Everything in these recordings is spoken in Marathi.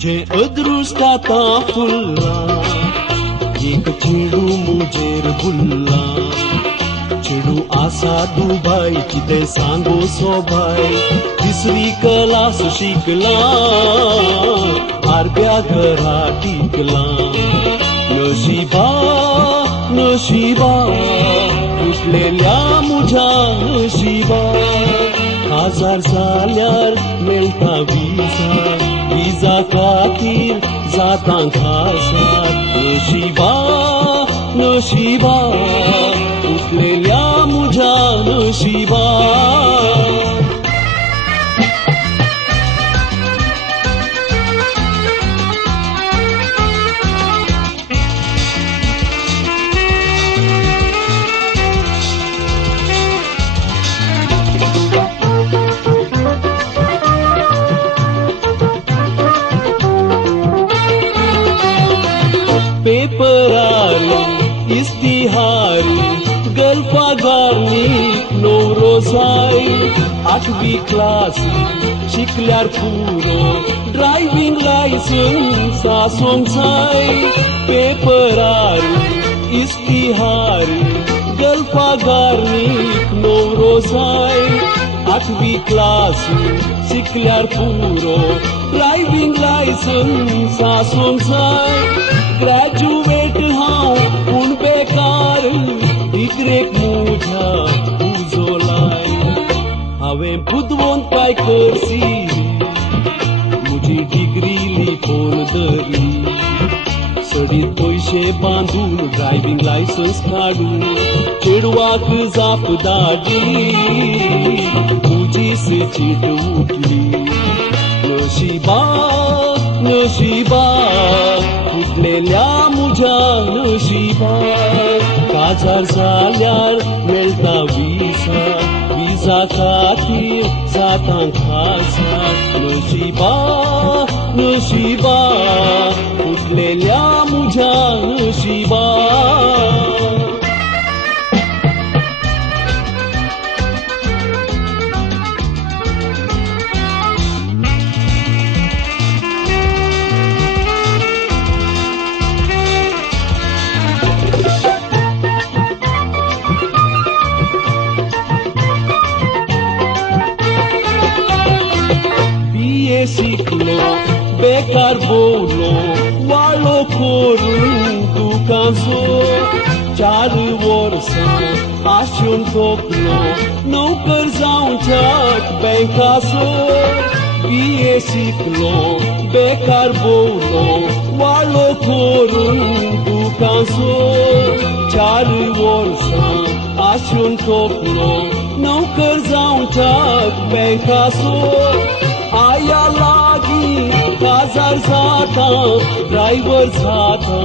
तुझे अदृष्टाता फुल्ला एक चेडू मुजेर भुल्ला चेडू आसा दुबाय कितें सांगो सोबाय तिसरी क्लास शिकला आरब्या घरा टिकला नशिबा नशिबा उठलेल्या मुझ्या नशिबा हजार जाल्यार मेळटा विजा विजा खातीर जाता खासार नशिबा नशिबा उठलेल्या मुझ्या नशिबा पेपरारी इस्तिहारी गल्फागारनी नवरोजाय आठवी क्लास शिकल्यार पुरो ड्रायव्हिंग लायसन्स आसोंक जाय पेपरारी इस्तिहारी गल्फागारनी नवरोजाय आठवी क्लास शिकल्यार पुरो ड्रायव्हिंग लायसन्स आसोंक जाय ग्रॅज्युएट हांव पूण बेकार डिग्रेक मुझ्या उजो लाय हांवें बुदवोन काय करसी म्हजी डिग्री लिपोवन धरली सडीत पयशे बांदून ड्रायव्हिंग लायसन्स काडून चेडवाक जाप धाडली तुजीच चीट उठली नशिबा नशिबा उठलेल्या मुझ्या नशिबा काजार जाल्यार मेळटा विजा विजा खातीर जाता खासार नशिबा नशिबा उठलेल्या मुझ्या नशिबा शिकलो बेकार बोलो वाळो करून दुकांचो 4 वर्सां आशून थोकलो नोकर जावच्याक बँकाचो BA शिकलो बेकार बोलो वाळो करून दुकांचो 4 वर्सां आशून थोकलो नोकर जावच्याक बँकाचो आया लागी काजार जाता ड्रायव्हर जाता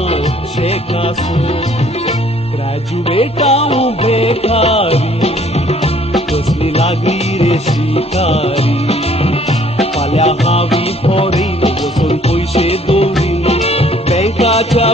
शेकासो ग्रॅज्युएट हांव बेकारी कसली लागली रे शिकारी फाल्यां हांवी फॉरेन वचून पयशे दवरीन बँकाच्या